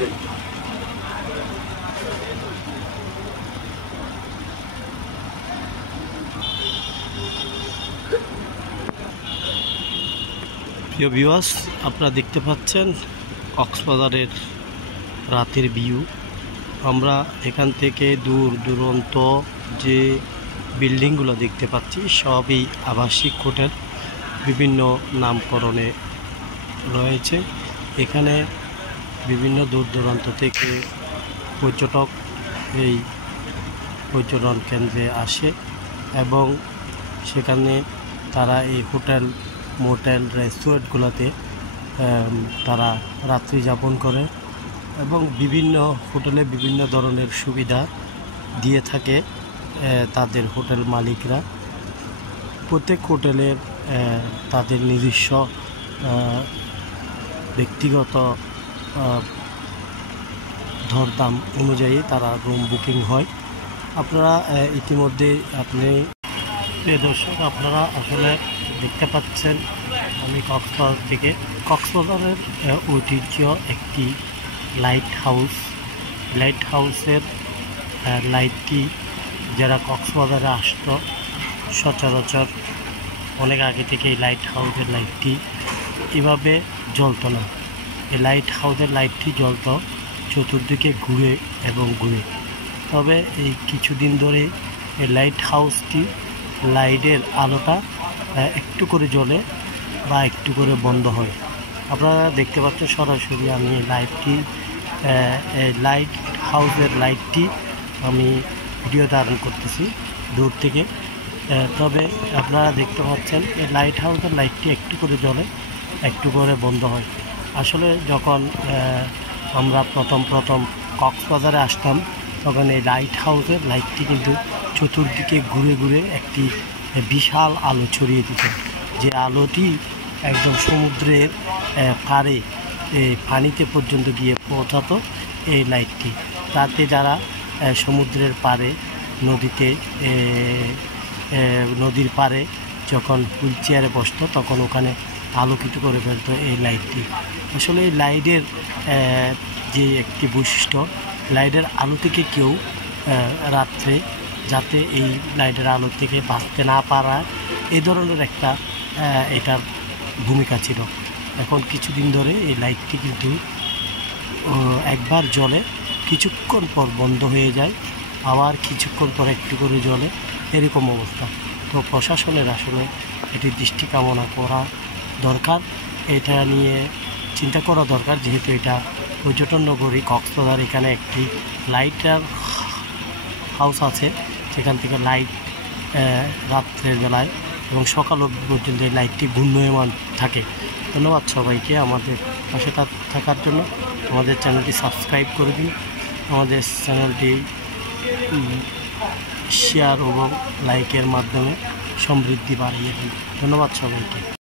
প্রিয় ভিউয়ার্স, আপনারা দেখতে পাচ্ছেন কক্সবাজারের রাতের ভিউ। আমরা এখান থেকে দূর দূরান্ত যে বিল্ডিংগুলো দেখতে পাচ্ছি সবই আবাসিক হোটেল, বিভিন্ন নামকরণে রয়েছে। এখানে বিভিন্ন দূর দূরান্ত থেকে পর্যটক এই পর্যটন কেন্দ্রে আসে এবং সেখানে তারা এই হোটেল, মোটেল, রেস্টুরেন্টগুলোতে তারা রাত্রি যাপন করে এবং বিভিন্ন হোটেলে বিভিন্ন ধরনের সুবিধা দিয়ে থাকে তাদের হোটেল মালিকরা। প্রত্যেক হোটেলের তাদের নিজস্ব ব্যক্তিগত দরদাম অনুযায়ী তারা রুম বুকিং হয়। আপনারা ইতিমধ্যে প্রিয় দর্শক, আপনারা আসলে দেখতে পাচ্ছেন আমি কক্সবাজার থেকে। কক্সবাজারের ঐতিহ্য একটি লাইট হাউসের লাইটটি যারা কক্সবাজারে আসতো সচরাচর অনেক আগে থেকে এই লাইট হাউসের লাইটটি এভাবে জ্বলতো না। এই লাইট হাউসের লাইটটি জ্বলতো চতুর্দিকে ঘুরে এবং ঘুরে। তবে এই কিছুদিন ধরে এই লাইট হাউসটি লাইটের আলোটা একটু করে জ্বলে বা একটু করে বন্ধ হয়। আপনারা দেখতে পাচ্ছেন সরাসরি আমি লাইট হাউসের লাইটটি আমি ভিডিও ধারণ করতেছি দূর থেকে। তবে আপনারা দেখতে পাচ্ছেন এই লাইট হাউসের লাইটটি একটু করে জ্বলে, একটু করে বন্ধ হয়। আসলে যখন আমরা প্রথম কক্সবাজারে আসতাম তখন এই লাইট হাউসের লাইটটি কিন্তু চতুর্দিকে ঘুরে ঘুরে একটি বিশাল আলো ছড়িয়ে দিত, যে আলোটি একদম সমুদ্রের পাড়ে পানিতে পর্যন্ত গিয়ে পৌঁছাতো এই লাইটটি। তাতে যারা সমুদ্রের পাড়ে নদীর পাড়ে যখন হুইল চেয়ারে বসতো তখন ওখানে আলোকিত করে ফেলতো এই লাইটটি। আসলে এই লাইটের যে একটি বৈশিষ্ট্য, লাইটের আলো থেকে কেউ রাত্রে যাতে এই লাইটের আলো থেকে বাঁচতে না পারায় এই ধরনের একটা এটার ভূমিকা ছিল। এখন কিছুদিন ধরে এই লাইটটি কিন্তু একবার জ্বলে, কিছুক্ষণ পর বন্ধ হয়ে যায়, আবার কিছুক্ষণ পর একটু করে জ্বলে, এরকম অবস্থা। তো প্রশাসনের আসলে এটি দৃষ্টি কামনা করা দরকার, এটা নিয়ে চিন্তা করা দরকার। যেহেতু এটা পর্যটন নগরী কক্সবাজার, এখানে একটি লাইটার হাউস আছে যেখান থেকে লাইট রাত্রের বেলায় এবং সকাল পর্যন্ত এই লাইটটি ঘূর্ণয়মান থাকে। ধন্যবাদ সবাইকে আমাদের পাশে থাকার জন্য। আমাদের চ্যানেলটি সাবস্ক্রাইব করে দিন, আমাদের চ্যানেলটি শেয়ার এবং লাইকের মাধ্যমে সমৃদ্ধি বাড়িয়ে দিন। ধন্যবাদ সবাইকে।